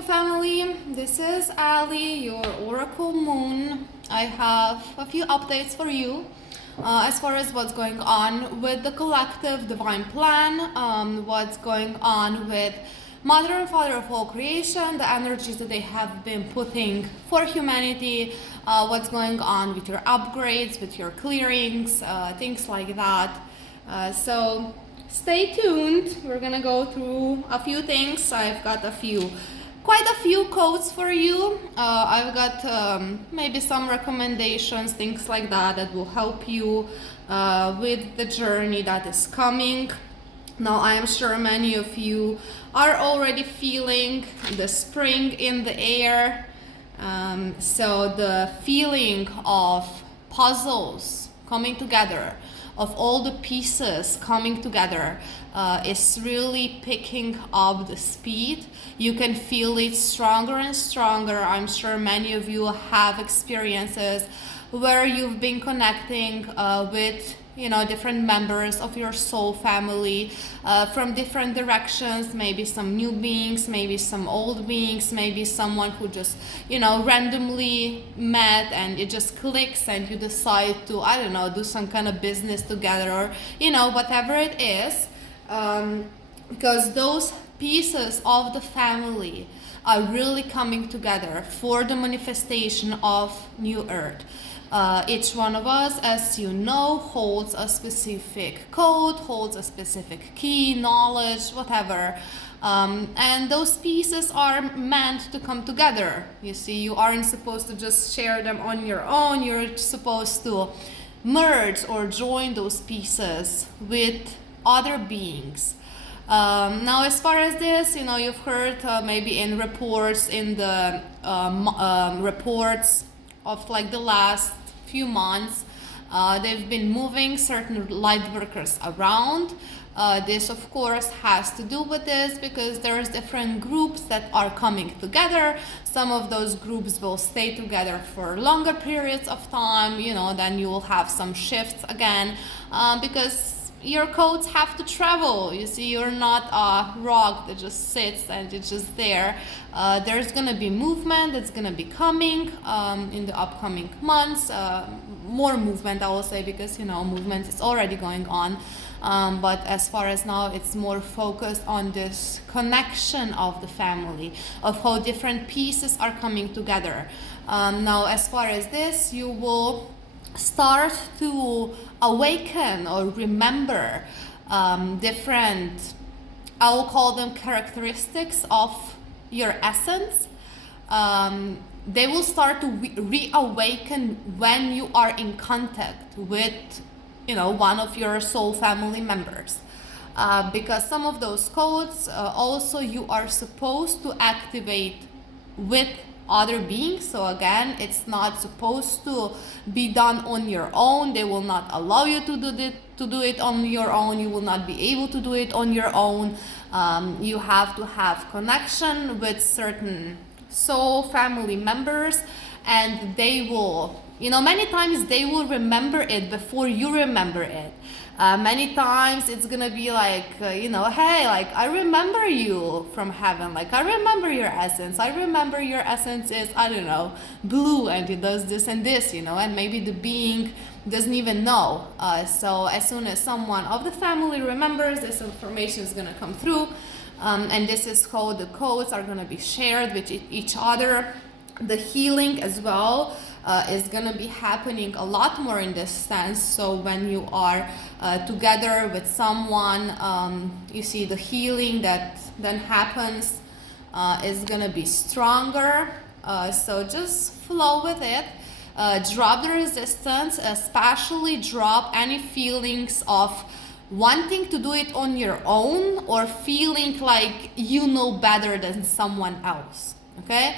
beautiful family. This is Ali, your Oracle Moon. I have a few updates for you as far as what's going on with the collective divine plan, what's going on with Mother and Father of all creation, the energies that they have been putting for humanity, what's going on with your upgrades, with your clearings, things like that. So stay tuned. We're gonna go through a few things. I've got quite a few codes for you. I've got maybe some recommendations, things like that will help you with the journey that is coming. Now, I am sure many of you are already feeling the spring in the air. So the feeling of puzzles coming together, of all the pieces coming together, is really picking up the speed. You can feel it stronger and stronger. I'm sure many of you have experiences where you've been connecting with different members of your soul family from different directions, maybe some new beings, maybe some old beings, maybe someone who just randomly met and it just clicks and you decide to do some kind of business together, or whatever it is, because those pieces of the family are really coming together for the manifestation of New Earth. Each one of us, as you know, holds a specific code, holds a specific key, knowledge, whatever. And those pieces are meant to come together. You see, you aren't supposed to just share them on your own. You're supposed to merge or join those pieces with other beings. Now, as far as this, you've heard maybe in reports, in the reports of like the last few months, they've been moving certain light workers around. This of course has to do with this because there's different groups that are coming together. Some of those groups will stay together for longer periods of time, then you will have some shifts again, because your codes have to travel. You see, you're not a rock that just sits and it's just there. There's gonna be movement that's gonna be coming in the upcoming months. More movement, I will say, because movement is already going on. But as far as now, it's more focused on this connection of the family, of how different pieces are coming together. Now, as far as this, you will start to awaken or remember different, I will call them characteristics of your essence. They will start to reawaken when you are in contact with one of your soul family members, because some of those codes also you are supposed to activate with other beings. So again, it's not supposed to be done on your own. They will not allow you to do it on your own. You will not be able to do it on your own. You have to have connection with certain soul family members, and they will, many times they will remember it before you remember it. Many times it's gonna be like, hey, like, I remember you from heaven. Like, I remember your essence. I remember your essence is, blue, and it does this and this, and maybe the being doesn't even know. So as soon as someone of the family remembers, this information is gonna come through. And this is how the codes are gonna be shared with each other. The healing as well is gonna be happening a lot more in this sense. So when you are together with someone, you see the healing that then happens is gonna be stronger. So just flow with it. Drop the resistance, especially drop any feelings of wanting to do it on your own or feeling like you know better than someone else. Okay?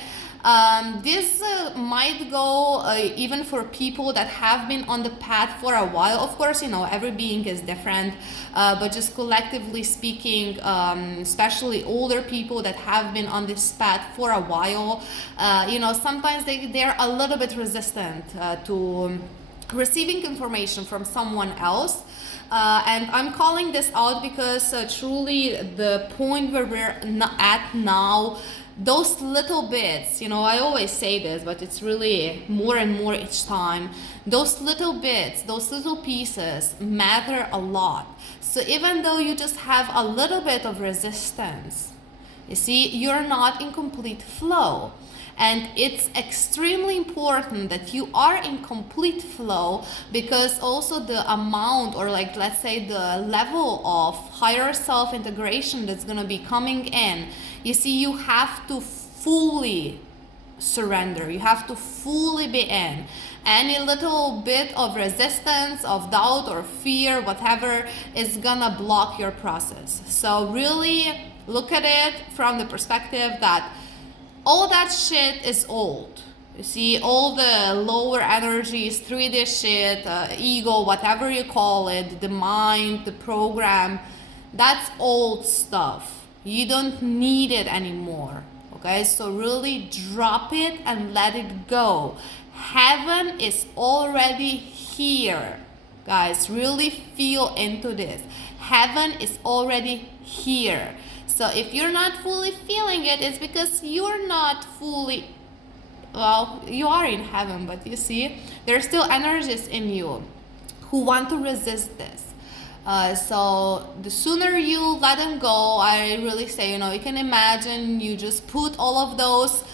This might go even for people that have been on the path for a while. Of course, every being is different, but just collectively speaking, especially older people that have been on this path for a while, sometimes they're a little bit resistant to receiving information from someone else. And I'm calling this out because truly the point where we're at now, those little bits, you know, I always say this, but it's really more and more each time. Those little bits, those little pieces matter a lot. So even though you just have a little bit of resistance, you see, you're not in complete flow. And it's extremely important that you are in complete flow, because also the amount, or like, let's say the level of higher self integration that's going to be coming in, you see, you have to fully surrender. You have to fully be in. Any little bit of resistance, of doubt or fear, whatever, is gonna block your process. So really look at it from the perspective that all that shit is old. You see, all the lower energies, 3D shit, ego, whatever you call it, the mind, the program, that's old stuff. You don't need it anymore. Okay, so really drop it and let it go. Heaven is already here. Guys, really feel into this. Heaven is already here. So if you're not fully feeling it, it's because you're not fully, well, you are in heaven, but you see, there's still energies in you who want to resist this. So the sooner you let them go, I really say, you know, you can imagine you just put all of those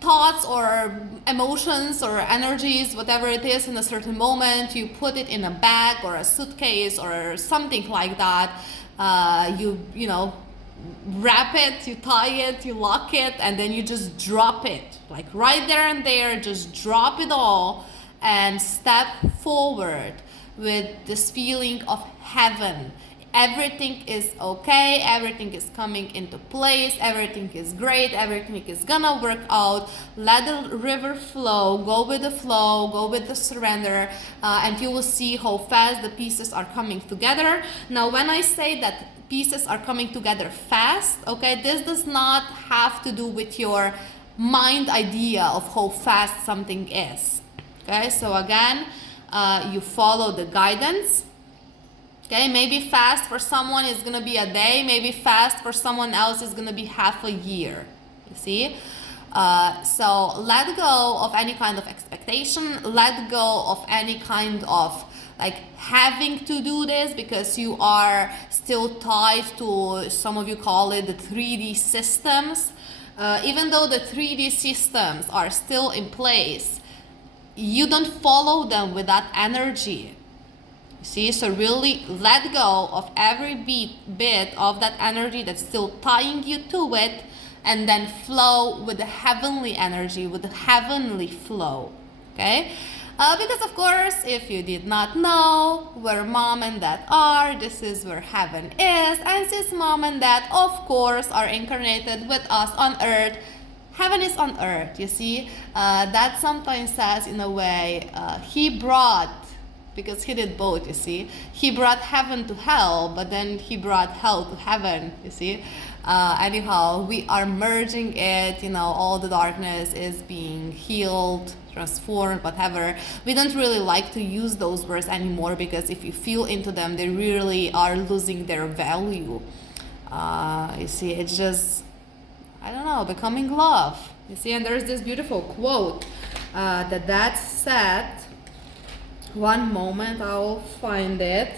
thoughts or emotions or energies, whatever it is, in a certain moment, you put it in a bag or a suitcase or something like that. You know, wrap it, you tie it, you lock it, and then you just drop it, like right there and there. Just drop it all and step forward with this feeling of heaven. Everything is okay, everything is coming into place, everything is great, everything is gonna work out. Let the river flow, go with the flow, go with the surrender, and you will see how fast the pieces are coming together. Now, when I say that pieces are coming together fast, okay, this does not have to do with your mind idea of how fast something is. Okay, so again, you follow the guidance. Okay, maybe fast for someone is gonna be a day, maybe fast for someone else is gonna be half a year. You see? So let go of any kind of expectation, let go of any kind of like having to do this, because you are still tied to, some of you call it, the 3D systems. Even though the 3D systems are still in place, you don't follow them with that energy. See, so really let go of every bit of that energy that's still tying you to it, and then flow with the heavenly energy, with the heavenly flow. Okay? Because of course, if you did not know where mom and dad are, this is where heaven is. And since mom and dad, of course, are incarnated with us on earth, heaven is on earth, you see. That sometimes says, in a way, he brought, because he did both, you see. He brought heaven to hell, but then he brought hell to heaven, you see. Anyhow, we are merging it, you know, all the darkness is being healed, transformed, whatever. We don't really like to use those words anymore, because if you feel into them, they really are losing their value. You see, it's just, I don't know, becoming love. You see, and there's this beautiful quote that said, one moment, I'll find it.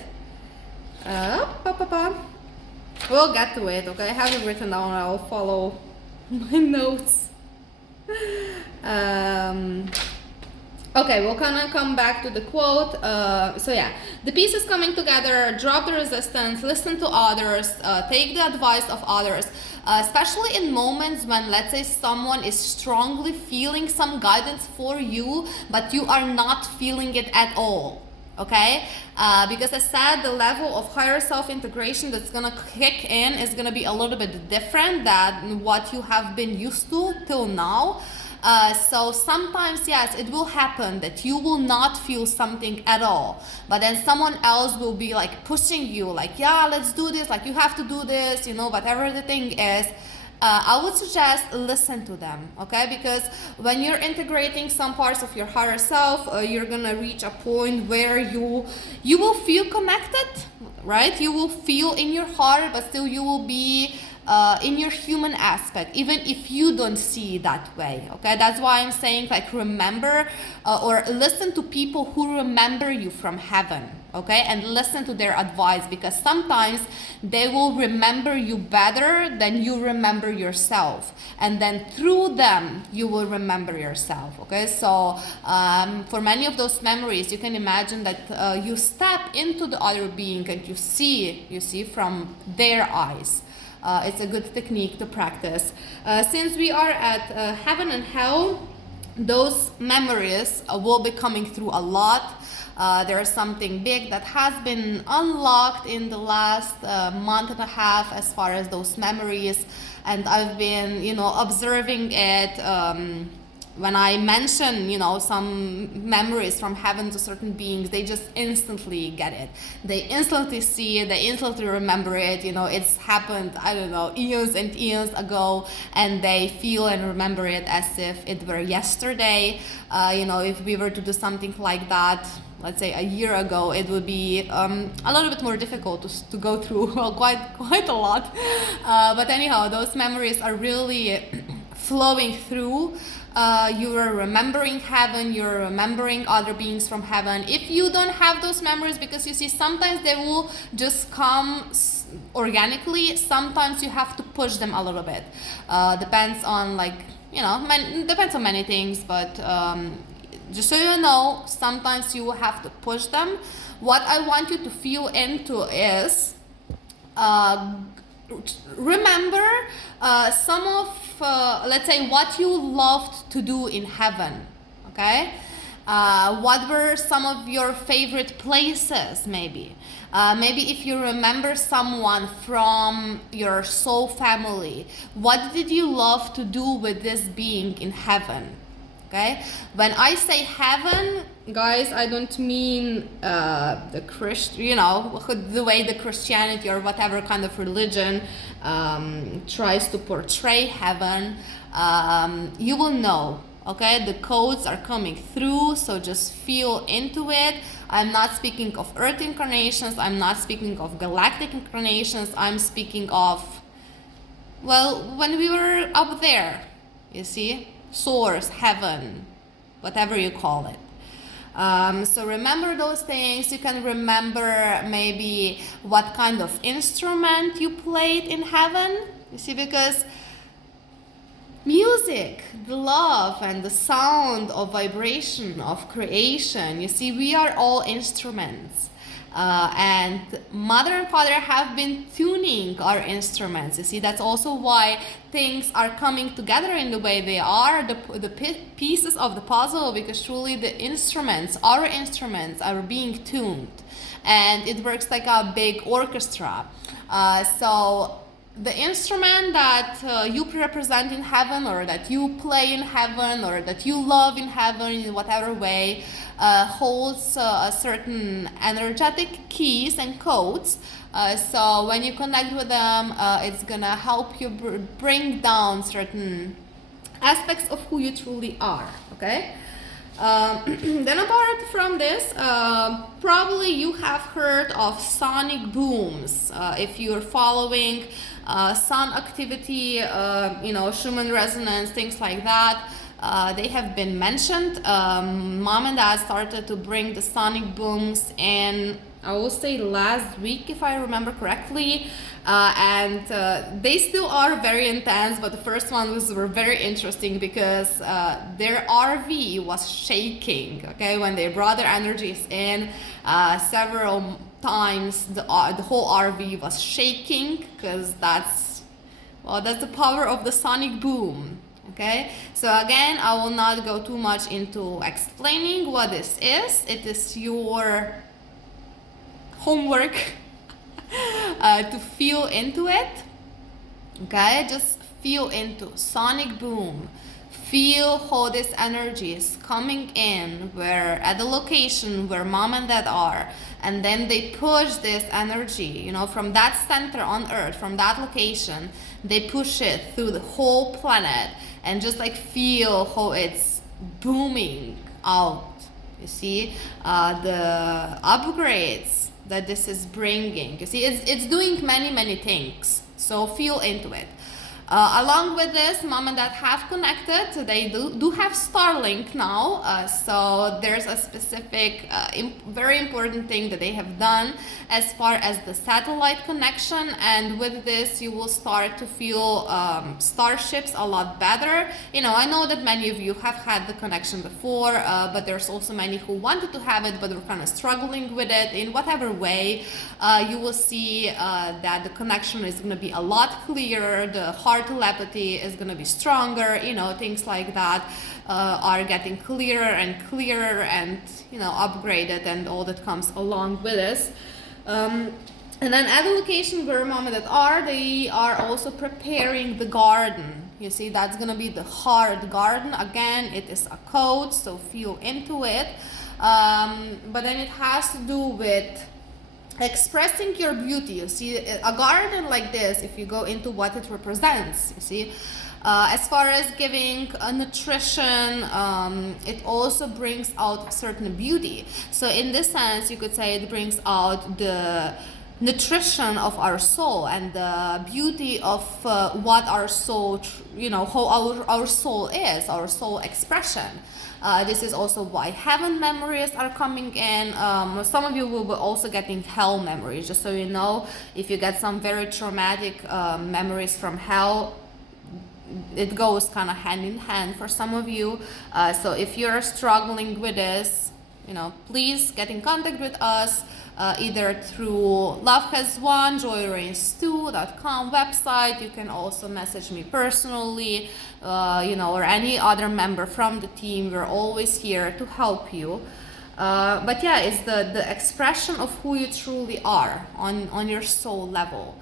We'll get to it, okay? I have it written down, I'll follow my notes. Okay, we're gonna come back to the quote. So yeah, the pieces coming together, drop the resistance, listen to others, take the advice of others, especially in moments when, let's say, someone is strongly feeling some guidance for you, but you are not feeling it at all. Okay, because I said the level of higher self-integration that's gonna kick in is gonna be a little bit different than what you have been used to till now. So sometimes, yes, it will happen that you will not feel something at all, but then someone else will be like pushing you, like, yeah, let's do this, like you have to do this, you know, whatever the thing is. I would suggest listen to them, okay? Because when you're integrating some parts of your higher self, you're gonna reach a point where you will feel connected, right? You will feel in your heart, but still you will be in your human aspect, even if you don't see that way. Okay, that's why I'm saying, like, remember or listen to people who remember you from heaven. Okay, and listen to their advice, because sometimes they will remember you better than you remember yourself, and then through them you will remember yourself. Okay, so for many of those memories, you can imagine that you step into the other being and you see from their eyes. It's a good technique to practice. Since we are at heaven and hell, those memories will be coming through a lot. There's something big that has been unlocked in the last month and a half as far as those memories, and I've been, observing it. When I mention, some memories from heaven to certain beings, they just instantly get it. They instantly see it, they instantly remember it. It's happened, I don't know, eons and eons ago, and they feel and remember it as if it were yesterday. If we were to do something like that, let's say a year ago, it would be a little bit more difficult to go through, well, quite a lot. But anyhow, those memories are really flowing through. You are remembering heaven, you're remembering other beings from heaven. If you don't have those memories, because you see, sometimes they will just come organically, sometimes you have to push them a little bit. Depends on, depends on many things, but just so you know, sometimes you will have to push them. What I want you to feel into is remember some of, let's say, what you loved to do in heaven. Okay, what were some of your favorite places? Maybe if you remember someone from your soul family, what did you love to do with this being in heaven? Okay, when I say heaven, guys, I don't mean the the way the Christianity or whatever kind of religion tries to portray heaven. You will know. Okay, the codes are coming through, so just feel into it. I'm not speaking of earth incarnations, I'm not speaking of galactic incarnations, I'm speaking of, well, when we were up there, you see, source, heaven, whatever you call it. So remember those things. You can remember maybe what kind of instrument you played in heaven, you see, because music, the love and the sound of vibration, of creation, you see, we are all instruments. And mother and father have been tuning our instruments. You see, that's also why things are coming together in the way they are, the pieces of the puzzle, because truly the instruments, our instruments, are being tuned. And it works like a big orchestra. So the instrument that you represent in heaven, or that you play in heaven, or that you love in heaven in whatever way, holds a certain energetic keys and codes. So when you connect with them, it's gonna help you bring down certain aspects of who you truly are. Okay. Then apart from this, probably you have heard of sonic booms. If you're following sun activity, Schumann resonance, things like that, they have been mentioned. Mom and dad started to bring the sonic booms in, I will say, last week, if I remember correctly. And they still are very intense, but the first ones were very interesting because their RV was shaking. Okay, when they brought their energies in, several times the whole RV was shaking, because that's the power of the sonic boom. Okay, so again, I will not go too much into explaining what this is. It is your homework to feel into it. Okay, just feel into sonic boom. Feel how this energy is coming in, where at the location where mom and dad are, and then they push this energy, from that center on earth, from that location, they push it through the whole planet, and just feel how it's booming out. You see, the upgrades that this is bringing. You see, it's doing many things. So feel into it. Along with this, mom and dad have connected. They do have Starlink now. So there's a specific, very important thing that they have done as far as the satellite connection. And with this, you will start to feel starships a lot better. You know, I know that many of you have had the connection before, but there's also many who wanted to have it, but were kind of struggling with it. In whatever way, you will see that the connection is going to be a lot clearer. The heart telepathy is going to be stronger, you know, things like that are getting clearer and clearer and, you know, upgraded and all that comes along with this. And then at the location where mom and dad are, they are also preparing the garden. You see, that's going to be the hard garden. Again, it is a code, so feel into it. But then it has to do with expressing your beauty. You see, a garden like this, if you go into what it represents, you see, as far as giving nutrition, it also brings out certain beauty. So in this sense, you could say it brings out the nutrition of our soul and the beauty of what our soul, you know, how our soul is, our soul expression. This is also why heaven memories are coming in. Some of you will be also getting hell memories, just so you know. If you get some very traumatic memories from hell, it goes kind of hand in hand for some of you. So if you're struggling with this, you know, please get in contact with us. Either through Love Has Won, joyreigns2.com website. You can also message me personally, you know, or any other member from the team. We're always here to help you. But yeah, it's the expression of who you truly are on your soul level.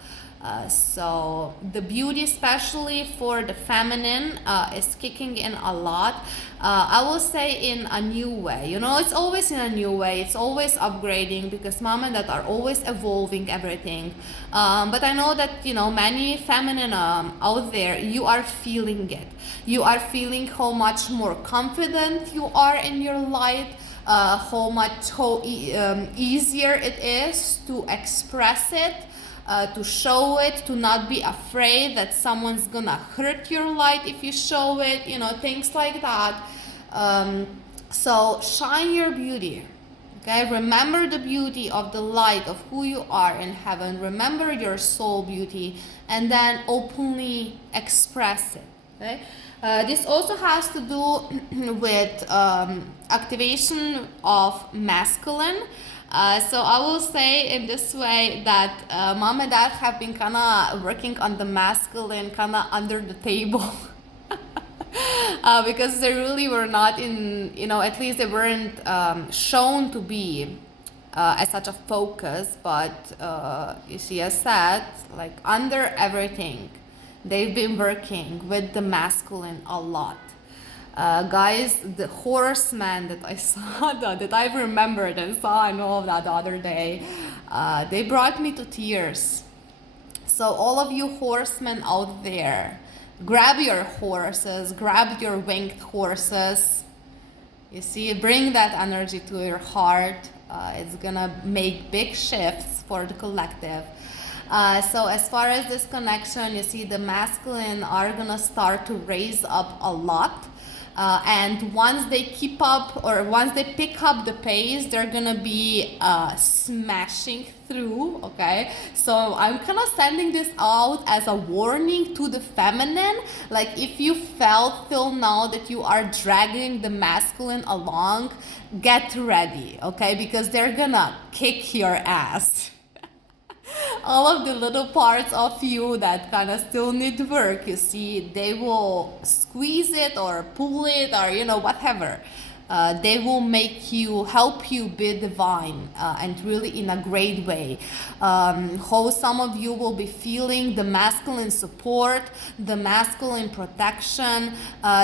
So the beauty, especially for the feminine, is kicking in a lot. I will say in a new way. You know, it's always in a new way. It's always upgrading because mom and dad are always evolving everything. But I know that, you know, many feminine out there, you are feeling it. You are feeling how much more confident you are in your light. How easier it is to express it. To show it, to not be afraid that someone's gonna hurt your light if you show it, you know, things like that. So shine your beauty, okay? Remember the beauty of the light of who you are in heaven. Remember your soul beauty and then openly express it, okay? This also has to do with activation of masculine. So I will say in this way that mom and dad have been kind of working on the masculine kind of under the table. Because they really were not in, you know, at least they weren't shown to be as such a focus. But you see, as said, like under everything, they've been working with the masculine a lot. Guys, the horseman that I saw, that I remembered and saw and all of that the other day, they brought me to tears. So all of you horsemen out there, grab your horses, grab your winged horses. You see, bring that energy to your heart. It's gonna make big shifts for the collective. So as far as this connection, you see the masculine are gonna start to raise up a lot. And once they keep up or once they pick up the pace, they're gonna be smashing through, okay? So I'm kind of sending this out as a warning to the feminine. Like if you felt till now that you are dragging the masculine along, get ready, okay? Because they're gonna kick your ass. All of the little parts of you that kind of still need work, you see, they will squeeze it or pull it or, you know, whatever. They will help you be divine and really in a great way. How some of you will be feeling the masculine support, the masculine protection.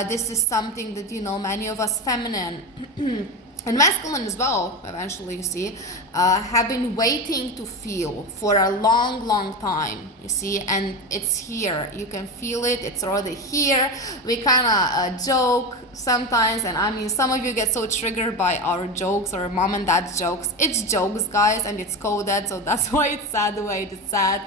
This is something that, you know, many of us feminine and masculine as well, eventually, you see, have been waiting to feel for a long time, you see, and it's here. You can feel it. It's already here. We kind of joke sometimes, and I mean, some of you get so triggered by our jokes or mom and dad jokes. It's jokes, guys, and it's coded, so that's why it's sad the way it's sad.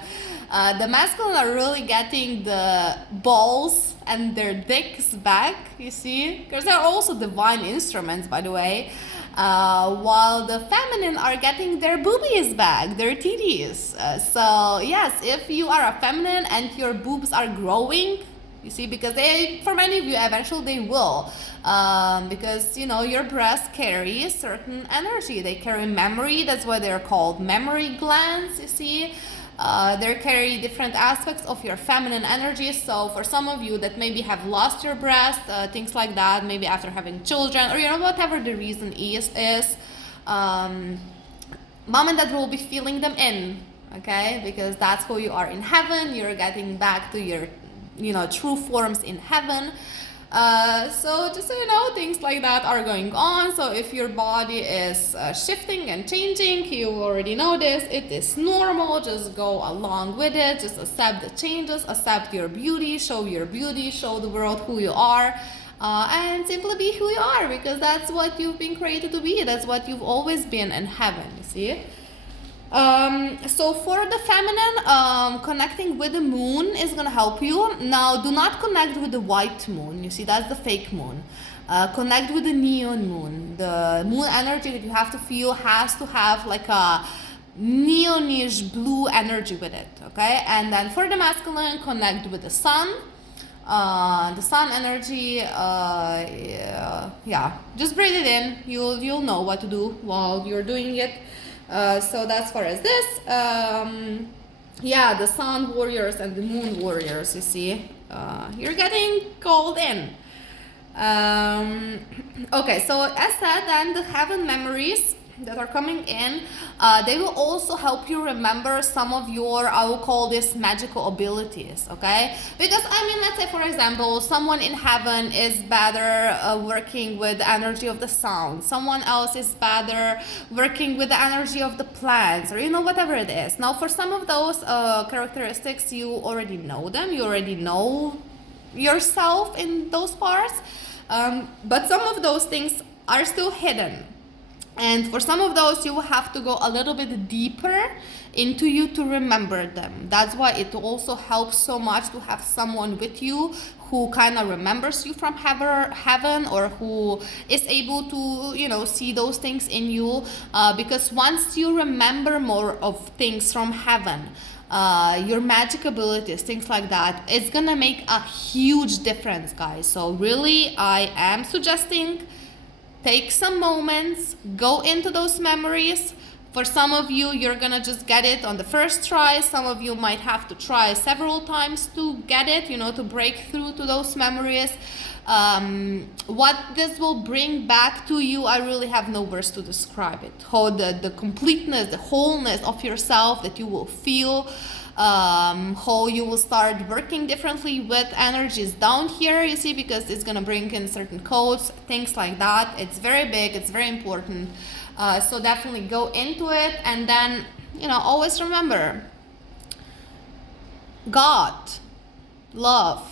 The masculine are really getting the balls and their dicks back, you see, because they're also divine instruments, by the way, while the feminine are getting their boobies back, their titties. So yes, if you are a feminine and your boobs are growing, you see, because they, for many of you, eventually they will, because, you know, your breasts carry certain energy. They carry memory. That's why they're called memory glands, you see. They carry different aspects of your feminine energy. So for some of you that maybe have lost your breast, things like that, maybe after having children, or, you know, whatever the reason is mom and dad will be feeling them in, okay, because that's who you are in heaven. You're getting back to your, you know, true forms in heaven. So just so you know, things like that are going on. So if your body is shifting and changing, you already know this, it is normal. Just go along with it. Just accept the changes, accept your beauty, show the world who you are, and simply be who you are, because that's what you've been created to be. That's what you've always been in heaven, you see. So for the feminine, connecting with the moon is gonna help you. Now, do not connect with the white moon. You see, that's the fake moon. Connect with the neon moon. The moon energy that you have to feel has to have like a neonish blue energy with it, okay? And then for the masculine, connect with the sun. The sun energy, yeah, just breathe it in. You'll know what to do while you're doing it. So that's far as this. Yeah, the sun warriors and the moon warriors, you see, you're getting called in. Okay, so as said, then the heaven memories that are coming in, they will also help you remember some of your, I will call this, magical abilities, okay? Because, I mean, let's say, for example, someone in heaven is better working with the energy of the sound. Someone else is better working with the energy of the plants, or, you know, whatever it is. Now, for some of those characteristics, you already know them. You already know yourself in those parts. But some of those things are still hidden. And for some of those, you will have to go a little bit deeper into you to remember them. That's why it also helps so much to have someone with you who kind of remembers you from heaven, or who is able to, you know, see those things in you. Because once you remember more of things from heaven, your magic abilities, things like that, it's gonna make a huge difference, guys. So really, I am suggesting, take some moments, go into those memories. For some of you, you're gonna just get it on the first try. Some of you might have to try several times to get it, you know, to break through to those memories. What this will bring back to you, I really have no words to describe it. How the completeness, the wholeness of yourself that you will feel, how you will start working differently with energies down here, you see, because it's gonna bring in certain codes, things like that. It's very big, it's very important. So definitely go into it, and then, you know, always remember God, love,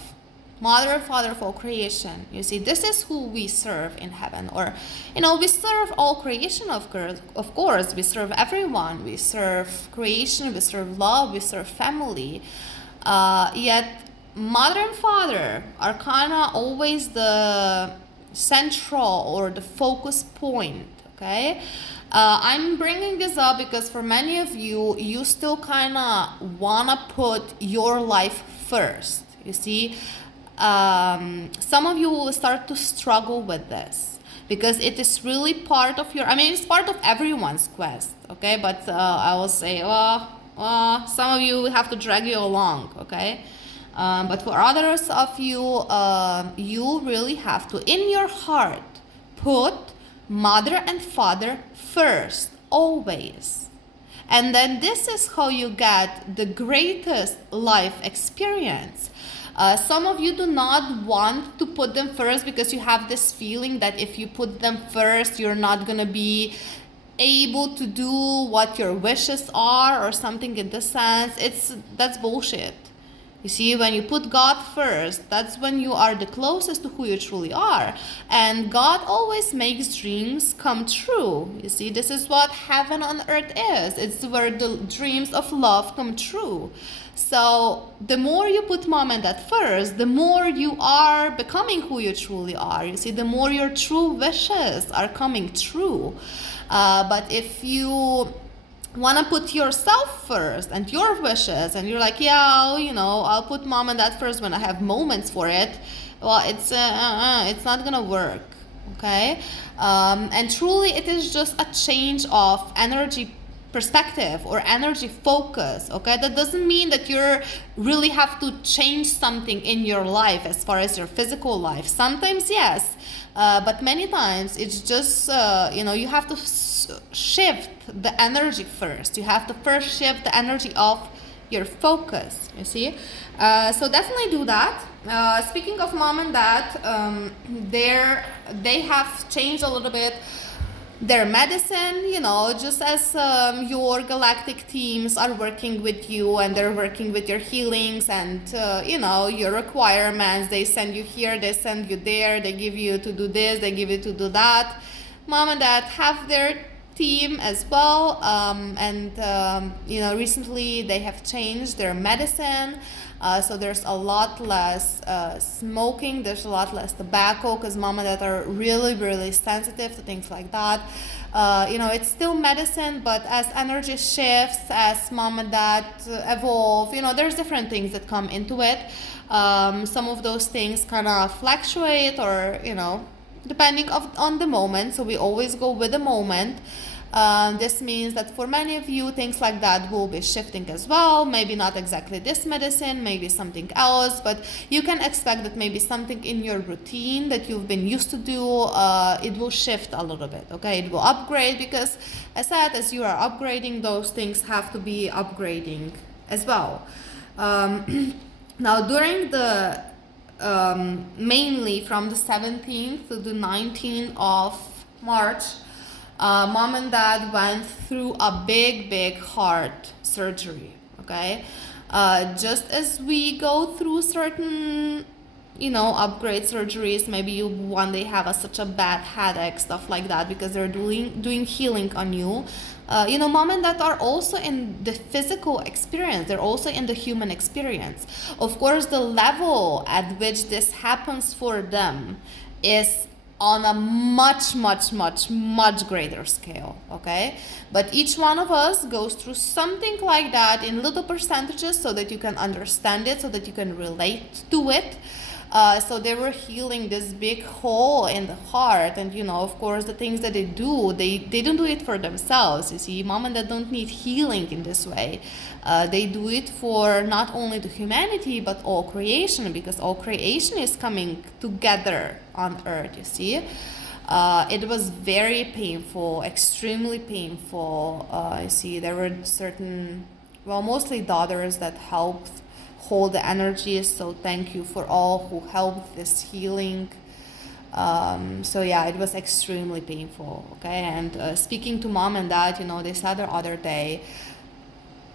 Mother and Father of all creation. You see, this is who we serve in heaven. Or, you know, we serve all creation, of course. We serve everyone. We serve creation, we serve love, we serve family. Yet, Mother and Father are kind of always the central or the focus point, okay? I'm bringing this up because for many of you, you still kind of want to put your life first, you see. Some of you will start to struggle with this because it is really part of your, I mean, it's part of everyone's quest, okay? But I will say, some of you have to drag you along, okay? But for others of you, you really have to, in your heart, put Mother and Father first, always. And then this is how you get the greatest life experience. Some of you do not want to put them first because you have this feeling that if you put them first, you're not gonna be able to do what your wishes are or something in this sense. That's bullshit. You see, when you put God first, that's when you are the closest to who you truly are. And God always makes dreams come true. You see, this is what heaven on earth is. It's where the dreams of love come true. So the more you put mom and dad first, the more you are becoming who you truly are. You see, the more your true wishes are coming true. But if you want to put yourself first and your wishes, and you're like, yeah, you know, I'll put mom and dad first when I have moments for it, well, it's not gonna work. Okay. And truly it is just a change of energy perspective or energy focus. Okay, that doesn't mean that you really have to change something in your life as far as your physical life. Sometimes yes, but many times it's just you have to shift the energy first. You have to first shift the energy of your focus, you see. So definitely do that. Speaking of mom and dad, they have changed a little bit their medicine, just as your galactic teams are working with you and they're working with your healings and your requirements. They send you here, they send you there, they give you to do this, they give you to do that. Mom and dad have their team as well, recently they have changed their medicine. So there's a lot less smoking, there's a lot less tobacco, because mom and dad are really, really sensitive to things like that. It's still medicine, but as energy shifts, as mom and dad evolve, there's different things that come into it. Some of those things kind of fluctuate or, depending on the moment. So we always go with the moment. This means that for many of you, things like that will be shifting as well. Maybe not exactly this medicine, maybe something else, but you can expect that maybe something in your routine that you've been used to do, it will shift a little bit, okay? It will upgrade because, as I said, as you are upgrading, those things have to be upgrading as well. Now, during the mainly from the 17th to the 19th of March, mom and dad went through a big heart surgery, okay? Just as we go through certain, upgrade surgeries, maybe you one day have such a bad headache, stuff like that, because they're doing healing on you. Mom and dad are also in the physical experience. They're also in the human experience. Of course, the level at which this happens for them is on a much greater scale, okay? But each one of us goes through something like that in little percentages so that you can understand it, so that you can relate to it. So they were healing this big hole in the heart, and of course the things that they do, they don't do it for themselves. You see, mom and dad don't need healing in this way. They do it for not only the humanity but all creation, because all creation is coming together on earth, you see. It was very painful, extremely painful. You see, there were certain, mostly daughters that helped hold the energy, so thank you for all who helped this healing. It was extremely painful, okay? And speaking to mom and dad, they said the other day,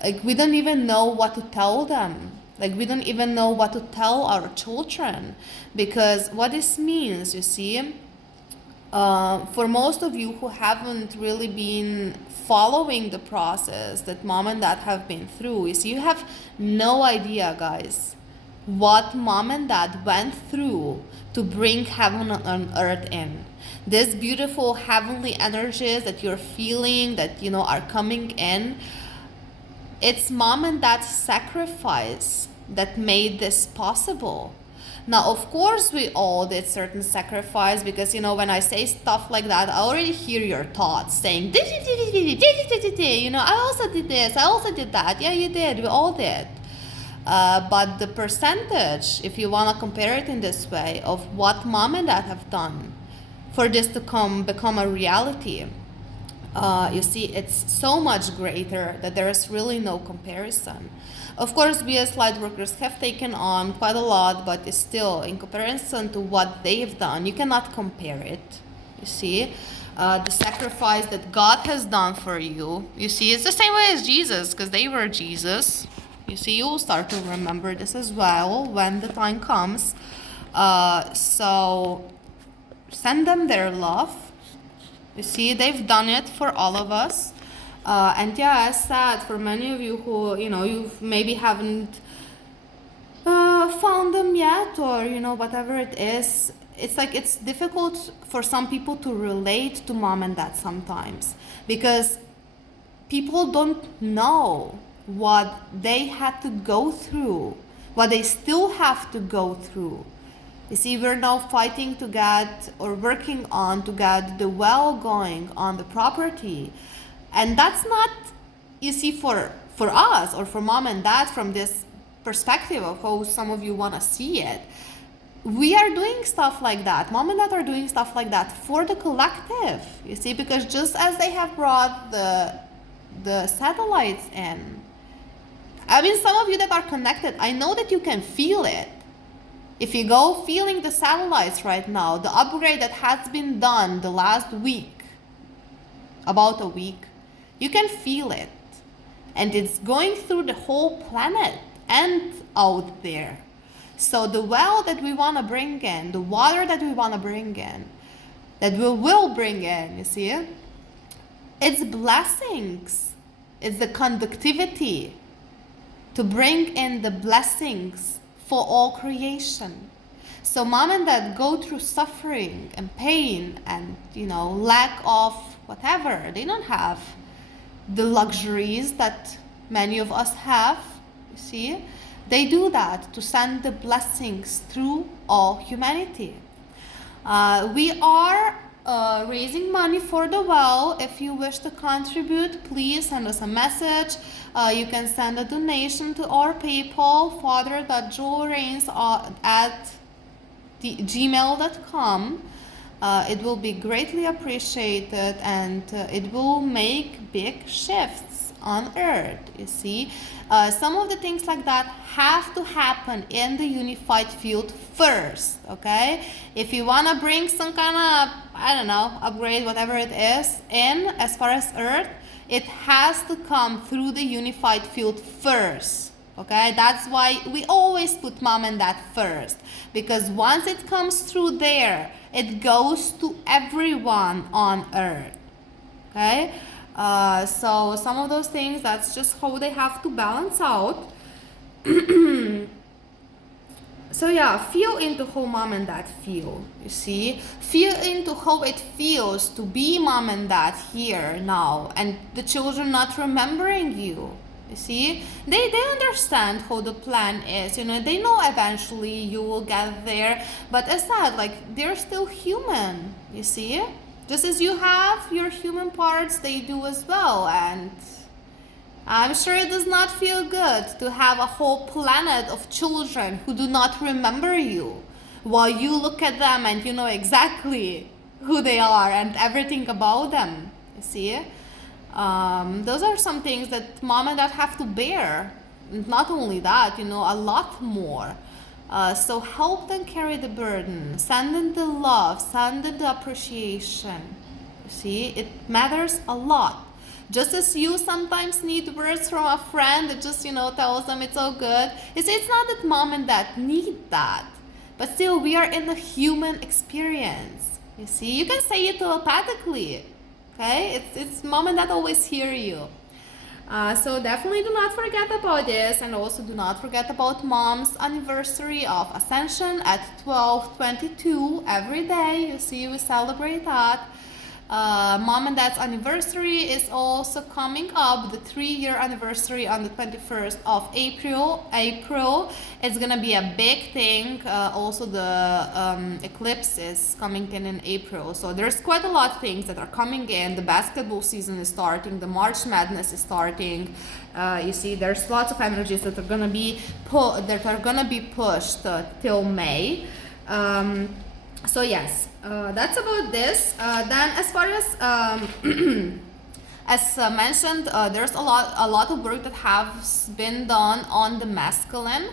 like, we don't even know what to tell them. Like, we don't even know what to tell our children, because what this means, you see, for most of you who haven't really been following the process that mom and dad have been through, you see, you have no idea, guys, what mom and dad went through to bring heaven on earth in. These beautiful heavenly energies that you're feeling, that are coming in, it's mom and dad's sacrifice that made this possible. Now, of course, we all did certain sacrifice, because, when I say stuff like that, I already hear your thoughts saying, I also did this, I also did that. Yeah, you did, we all did. But the percentage, if you want to compare it in this way, of what mom and dad have done for this to become a reality, You see, it's so much greater that there is really no comparison. Of course, we as light workers have taken on quite a lot, but it's still, in comparison to what they've done, you cannot compare it. You see, the sacrifice that God has done for you, you see, it's the same way as Jesus, because they were Jesus. You see, you'll start to remember this as well when the time comes. So send them their love. You see, they've done it for all of us. And yeah, it's sad for many of you who, you maybe haven't found them yet, or, whatever it is. It's like it's difficult for some people to relate to mom and dad sometimes, because people don't know what they had to go through, what they still have to go through. You see, we're now fighting to get, or working on to get the well going on the property. And that's not, you see, for us or for mom and dad from this perspective of how some of you want to see it. We are doing stuff like that. Mom and dad are doing stuff like that for the collective, you see, because just as they have brought the satellites in, I mean, some of you that are connected, I know that you can feel it. If you go feeling the satellites right now, the upgrade that has been done the last week, about a week, you can feel it. And it's going through the whole planet and out there. So the well that we want to bring in, the water that we want to bring in, that we will bring in, you see, it's blessings. It's the conductivity to bring in the blessings for all creation. So mom and dad go through suffering and pain and, lack of whatever. They don't have the luxuries that many of us have, you see. They do that to send the blessings through all humanity. We are raising money for the well. If you wish to contribute, please send us a message. You can send a donation to our PayPal, father.joelreigns@gmail.com. It will be greatly appreciated, and it will make big shifts on earth, you see. Some of the things like that have to happen in the unified field first, okay? If you want to bring some kind of, upgrade, whatever it is, in as far as earth, it has to come through the unified field first, okay? That's why we always put mom and dad first, because once it comes through there, it goes to everyone on earth, okay? So some of those things, that's just how they have to balance out. So yeah, feel into how mom and dad feel, you see. Feel into how it feels to be mom and dad here now, and the children not remembering you, you see. They understand how the plan is, they know eventually you will get there, but as said, they're still human, you see. Just as you have your human parts, they do as well. And I'm sure it does not feel good to have a whole planet of children who do not remember you, while you look at them and you know exactly who they are and everything about them, you see. Those are some things that mom and dad have to bear. Not only that, a lot more. So help them carry the burden, send them the love, send them the appreciation. You see, it matters a lot. Just as you sometimes need words from a friend that just, tells them it's all good. You see, it's not that mom and dad need that, but still we are in a human experience. You see, you can say it telepathically, okay? It's mom and dad always hear you. So definitely do not forget about this, and also do not forget about mom's anniversary of ascension at 12:22 every day. You see, we celebrate that. Mom and dad's anniversary is also coming up, the 3-year anniversary on the 21st of April. It's gonna be a big thing. Also the eclipse is coming in April, so there's quite a lot of things that are coming in. The basketball season is starting, the March Madness is starting. You see, there's lots of energies that are gonna be pushed till May. So yes, that's about this. Then as far as As mentioned, there's a lot of work that has been done on the masculine.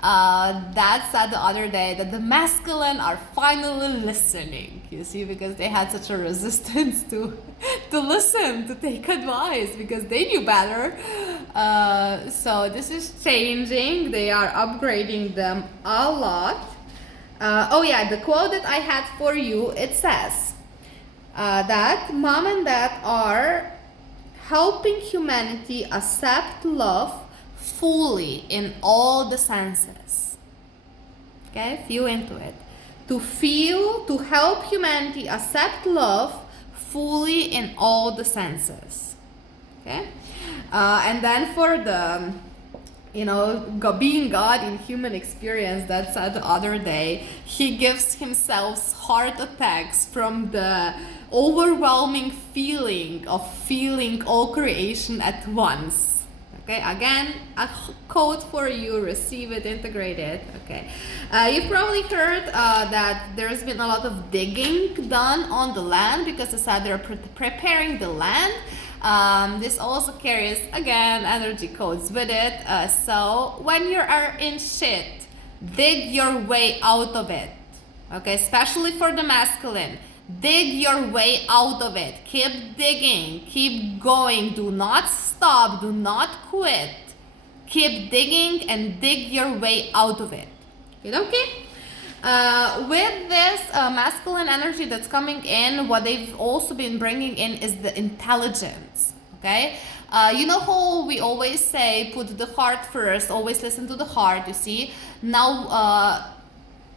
Dad said the other day that the masculine are finally listening, you see, because they had such a resistance to listen, to take advice, because they knew better. So this is changing. They are upgrading them a lot. Oh yeah, the quote that I had for you, it says that mom and dad are helping humanity accept love fully in all the senses. Okay, feel into it. To help humanity accept love fully in all the senses. Okay, and then for the being God in human experience, that said the other day, he gives himself heart attacks from the overwhelming feeling of feeling all creation at once. Okay, again, a code for you, receive it, integrate it. Okay, you've probably heard that there's been a lot of digging done on the land, because they said they're preparing the land. This also carries, again, energy codes with it. So when you are in shit, dig your way out of it. Okay, especially for the masculine. Dig your way out of it. Keep digging. Keep going. Do not stop. Do not quit. Keep digging and dig your way out of it. Okay? With this masculine energy that's coming in, what they've also been bringing in is the intelligence. Okay, you know how we always say, put the heart first, always listen to the heart. You see, now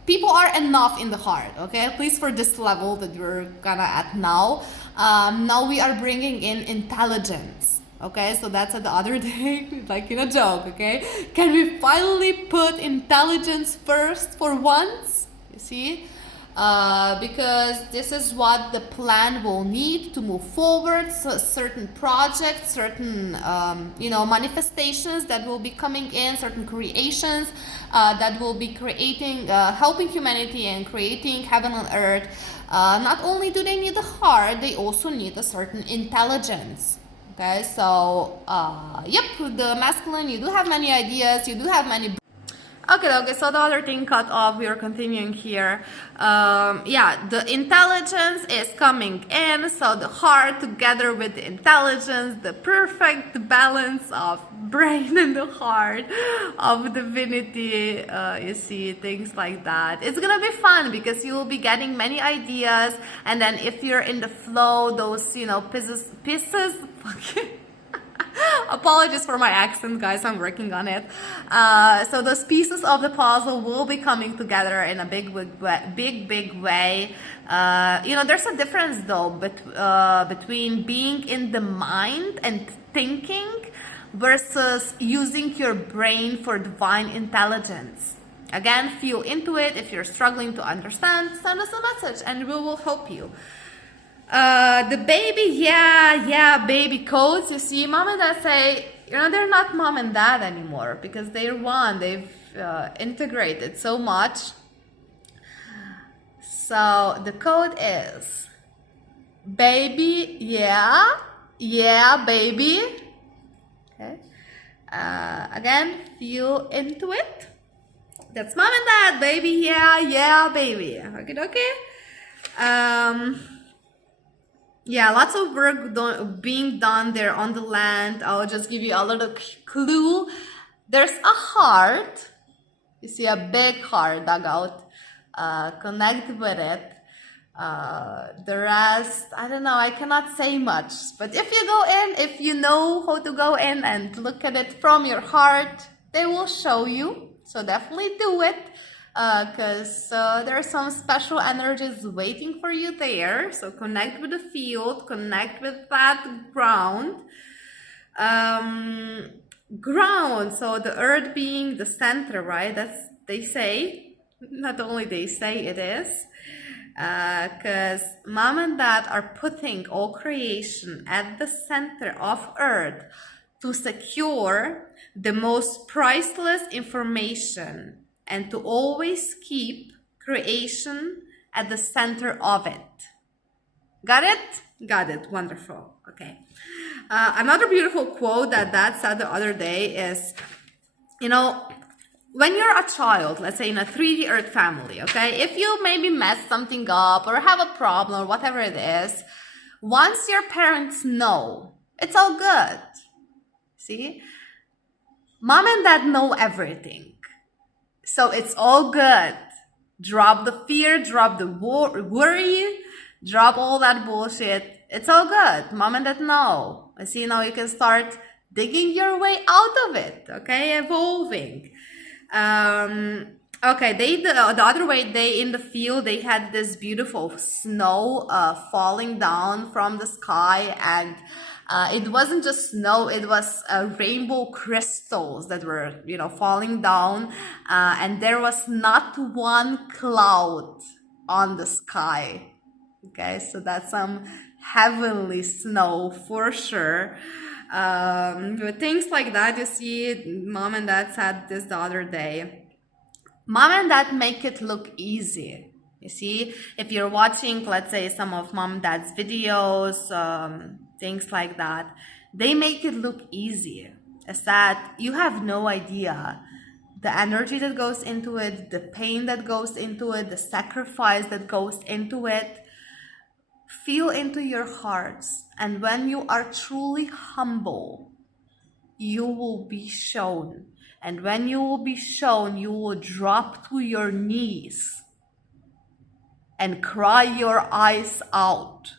people are enough in the heart. Okay, at least for this level that we're gonna at now. Now we are bringing in intelligence. Okay, so that's the other day, like in a joke. Okay, can we finally put intelligence first for once? You see, because this is what the plan will need to move forward. So certain projects, certain manifestations that will be coming in, certain creations that will be creating, helping humanity and creating heaven on earth. Not only do they need the heart, they also need a certain intelligence. Okay, so yep, the masculine, you do have many ideas, you do have many. Okay, so the other thing cut off, we are continuing here. Yeah, the intelligence is coming in, so the heart together with the intelligence, the perfect balance of brain and the heart of divinity, you see, things like that. It's gonna be fun because you will be getting many ideas, and then if you're in the flow, those, pieces, apologies for my accent, guys, I'm working on it. So those pieces of the puzzle will be coming together in a big way. There's a difference though between being in the mind and thinking versus using your brain for divine intelligence. Again, feel into it. If you're struggling to understand, send us a message and we will help you. The baby, baby codes. You see, mom and dad say, they're not mom and dad anymore because they're one. They've integrated so much. So the code is baby, yeah, baby. Okay. Again, feel into it. That's mom and dad, baby, yeah, baby. Okay. Yeah, lots of work being done there on the land. I'll just give you a little clue. There's a heart. You see a big heart dug out. Connect with it. The rest, I don't know, I cannot say much. But if you go in, if you know how to go in and look at it from your heart, they will show you. So definitely do it. Because there are some special energies waiting for you there. So connect with the field, connect with that ground. Ground, so the earth being the center, right? That's, they say, not only they say, it is. Because mom and dad are putting all creation at the center of earth to secure the most priceless information and to always keep creation at the center of it. Got it? Got it. Wonderful. Okay. Another beautiful quote that Dad said the other day is, when you're a child, let's say in a 3D Earth family, okay, if you maybe mess something up or have a problem or whatever it is, once your parents know, it's all good. See? Mom and Dad know everything. So it's all good. Drop the fear, drop the worry, drop all that bullshit. It's all good. Mom and Dad know. See, now you can start digging your way out of it, okay? Evolving. Okay, the other way, they in the field, they had this beautiful snow falling down from the sky, and it wasn't just snow, it was rainbow crystals that were, falling down, and there was not one cloud on the sky. Okay, so that's some heavenly snow for sure. But things like that, you see, Mom and Dad said this the other day. Mom and Dad make it look easy. You see, if you're watching, let's say, some of Mom and Dad's videos, things like that, they make it look easy. It's that you have no idea the energy that goes into it, the pain that goes into it, the sacrifice that goes into it. Feel into your hearts, and when you are truly humble, you will be shown. And when you will be shown, you will drop to your knees and cry your eyes out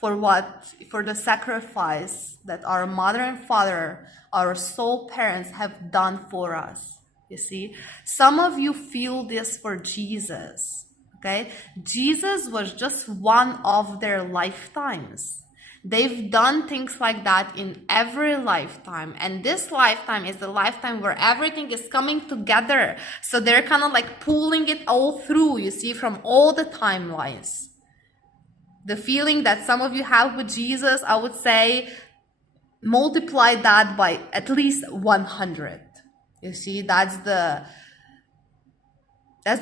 for the sacrifice that our mother and father, our soul parents have done for us. You see, some of you feel this for Jesus. Okay, Jesus was just one of their lifetimes. They've done things like that in every lifetime, and this lifetime is the lifetime where everything is coming together. So they're kind of like pulling it all through, you see, from all the timelines. The feeling that some of you have with Jesus, I would say, multiply that by at least 100. You see, that's the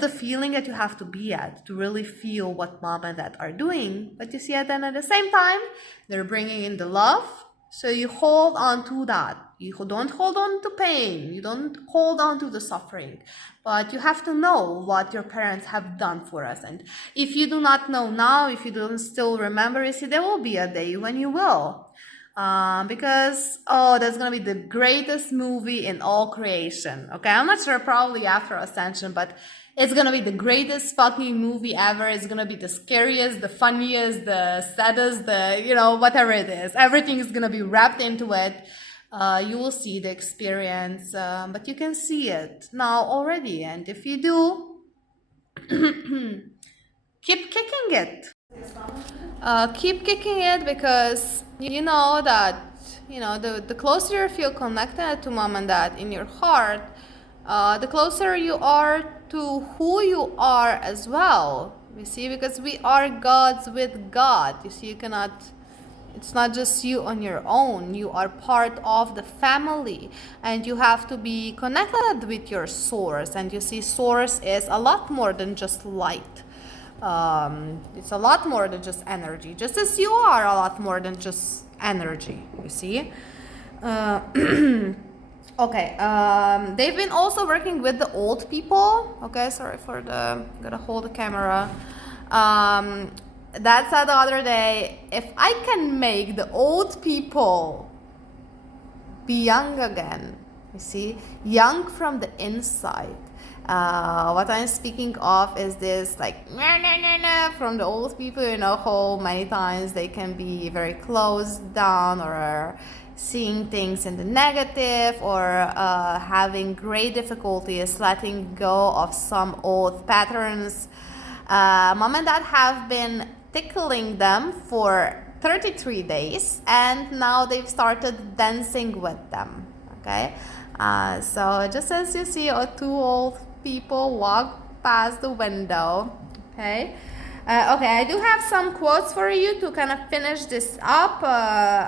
feeling that you have to be at to really feel what Mom and Dad are doing. But you see, at the same time, they're bringing in the love. So you hold on to that. You don't hold on to pain. You don't hold on to the suffering. But you have to know what your parents have done for us. And if you do not know now, if you don't still remember, you see, there will be a day when you will. Because, that's going to be the greatest movie in all creation. Okay, I'm not sure, probably after Ascension, but it's going to be the greatest fucking movie ever. It's going to be the scariest, the funniest, the saddest, whatever it is. Everything is going to be wrapped into it. You will see the experience, but you can see it now already. And if you do, keep kicking it. Keep kicking it, because you know that, the closer you feel connected to Mom and Dad in your heart, the closer you are to who you are as well. You see, because we are gods with God. You see, it's not just you on your own. You are part of the family, and you have to be connected with your source. And you see, source is a lot more than just light. It's a lot more than just energy, just as you are a lot more than just energy, you see. Okay, they've been also working with the old people. Okay, sorry for gotta hold the camera. Dad said the other day, if I can make the old people be young again, you see, young from the inside. What I'm speaking of is this, like, from the old people, how many times they can be very closed down, or seeing things in the negative, or having great difficulties letting go of some old patterns. Mom and Dad have been tickling them for 33 days, and now they've started dancing with them. Okay, so just as you see, two old people walk past the window. Okay. Okay, I do have some quotes for you to kind of finish this up.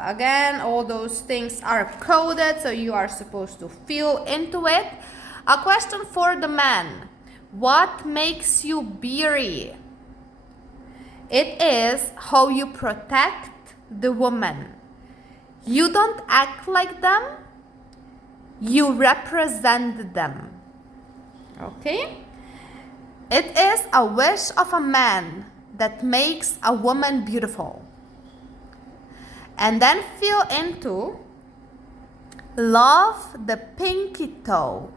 Again, all those things are coded, so you are supposed to feel into it. A question for the man: what makes you beery? It is how you protect the woman. You don't act like them, you represent them. Okay? It is a wish of a man that makes a woman beautiful. And then feel into love the pinky toe.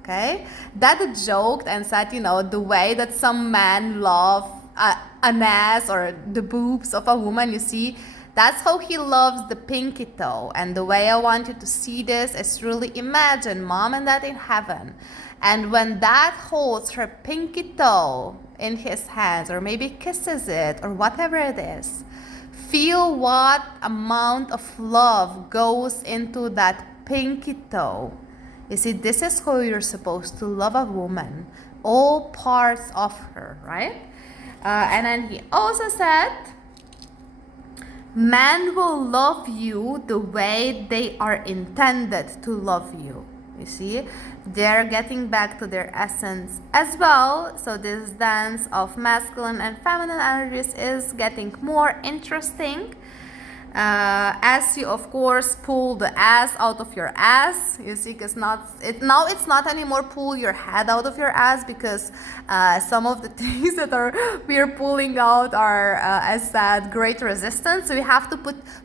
Okay? Dad joked and said, the way that some men love an ass or the boobs of a woman, you see, that's how he loves the pinky toe. And the way I want you to see this is really imagine mom and dad in heaven. And when dad holds her pinky toe in his hands, or maybe kisses it, or whatever it is, feel what amount of love goes into that pinky toe. You see, this is how you're supposed to love a woman, all parts of her, right? And then he also said, men will love you the way they are intended to love you. You see, they're getting back to their essence as well. So this dance of masculine and feminine energies is getting more interesting. As you of course pull the ass out of your ass, you see, because now it's not anymore pull your head out of your ass, because some of the things that we're pulling out are as said great resistance. So you have to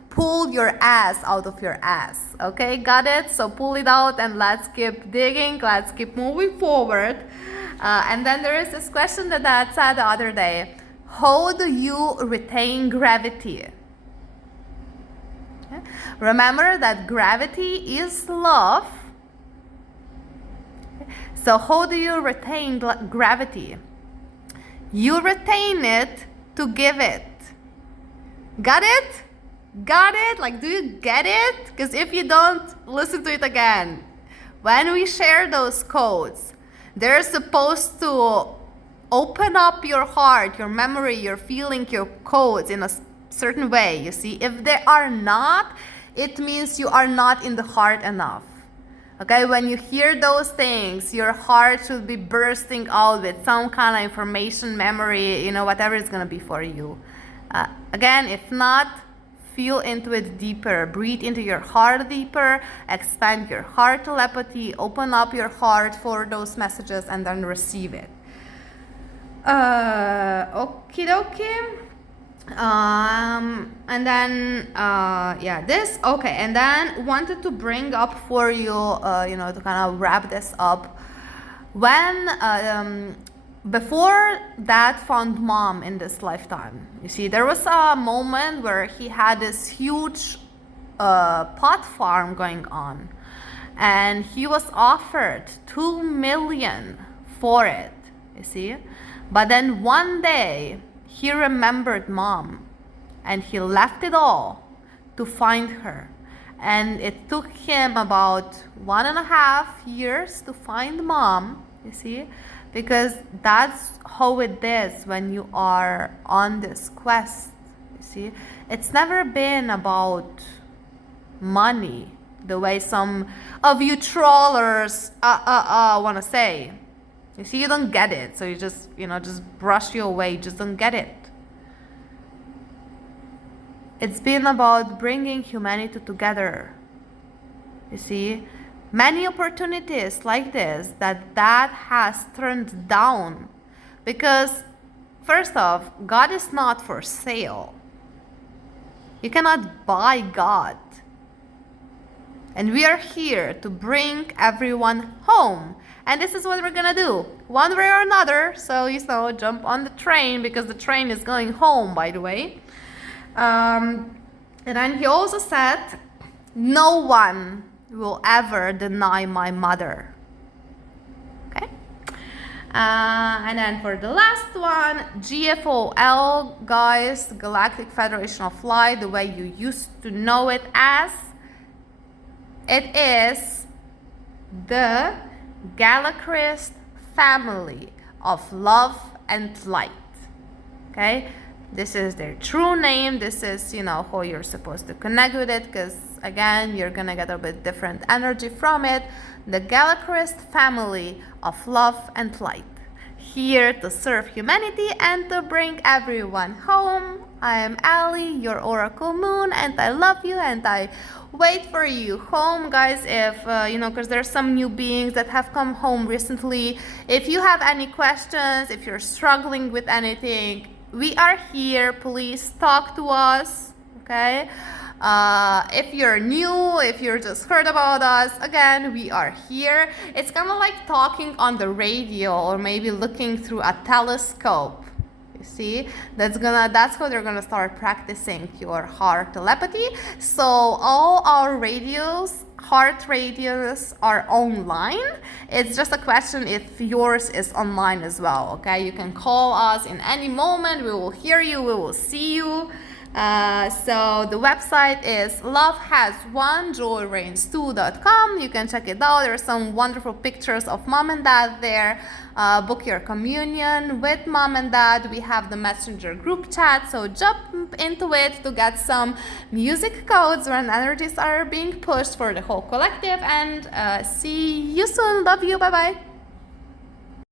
pull your ass out of your ass. Okay, got it? So pull it out and let's keep digging, let's keep moving forward. And then there is this question that Dad said the other day: how do you retain gravity? Remember that gravity is love. So how do you retain gravity? You retain it to give it. Got it? Got it? Like, do you get it? Because if you don't, listen to it again. When we share those codes, they're supposed to open up your heart, your memory, your feeling, your codes in a certain way. You see, if they are not, it means you are not in the heart enough. Okay, when you hear those things, your heart should be bursting out with some kind of information, memory, whatever it's going to be for you. Again, if not, feel into it deeper, breathe into your heart deeper, expand your heart telepathy, open up your heart for those messages, and then receive it. Okie dokie. And then and then wanted to bring up for you, to kind of wrap this up. When before Dad found mom in this lifetime, you see, there was a moment where he had this huge pot farm going on, and he was offered $2 million for it, you see. But then one day he remembered mom, and he left it all to find her. And it took him about 1.5 years to find mom, you see, because that's how it is when you are on this quest, you see. It's never been about money, the way some of you trollers want to say. You see, you don't get it, so you just brush you away, you just don't get it. It's been about bringing humanity together. You see, many opportunities like this that Dad has turned down, because first off, God is not for sale. You cannot buy God. And we are here to bring everyone home. And this is what we're gonna do, one way or another. So, jump on the train, because the train is going home, by the way. And then he also said, no one will ever deny my mother. Okay? And then for the last one, GFOL, guys, Galactic Federation of Light, the way you used to know it as, it is the Galachrist family of love and light. Okay? This is their true name. This is, how you're supposed to connect with it, because again, you're gonna get a bit different energy from it. The Galachrist family of love and light. here to serve humanity and to bring everyone home. I am Ali, your Oracle Moon, and I love you and I wait for you home, guys. If because there's some new beings that have come home recently. If you have any questions, if you're struggling with anything, we are here. Please talk to us, okay? If you're new, if you're just heard about us, again, we are here. It's kind of like talking on the radio or maybe looking through a telescope. You see, that's how they're gonna start practicing your heart telepathy. So all our heart radios are online. It's just a question if yours is online as well. Okay, you can call us in any moment. We will hear you. We will see you. So the website is lovehas1joyreigns2.com. You can check it out. There's some wonderful pictures of mom and dad there. Book your communion with mom and dad. We have the messenger group chat, so jump into it to get some music codes when energies are being pushed for the whole collective. And see you soon. Love you. Bye bye.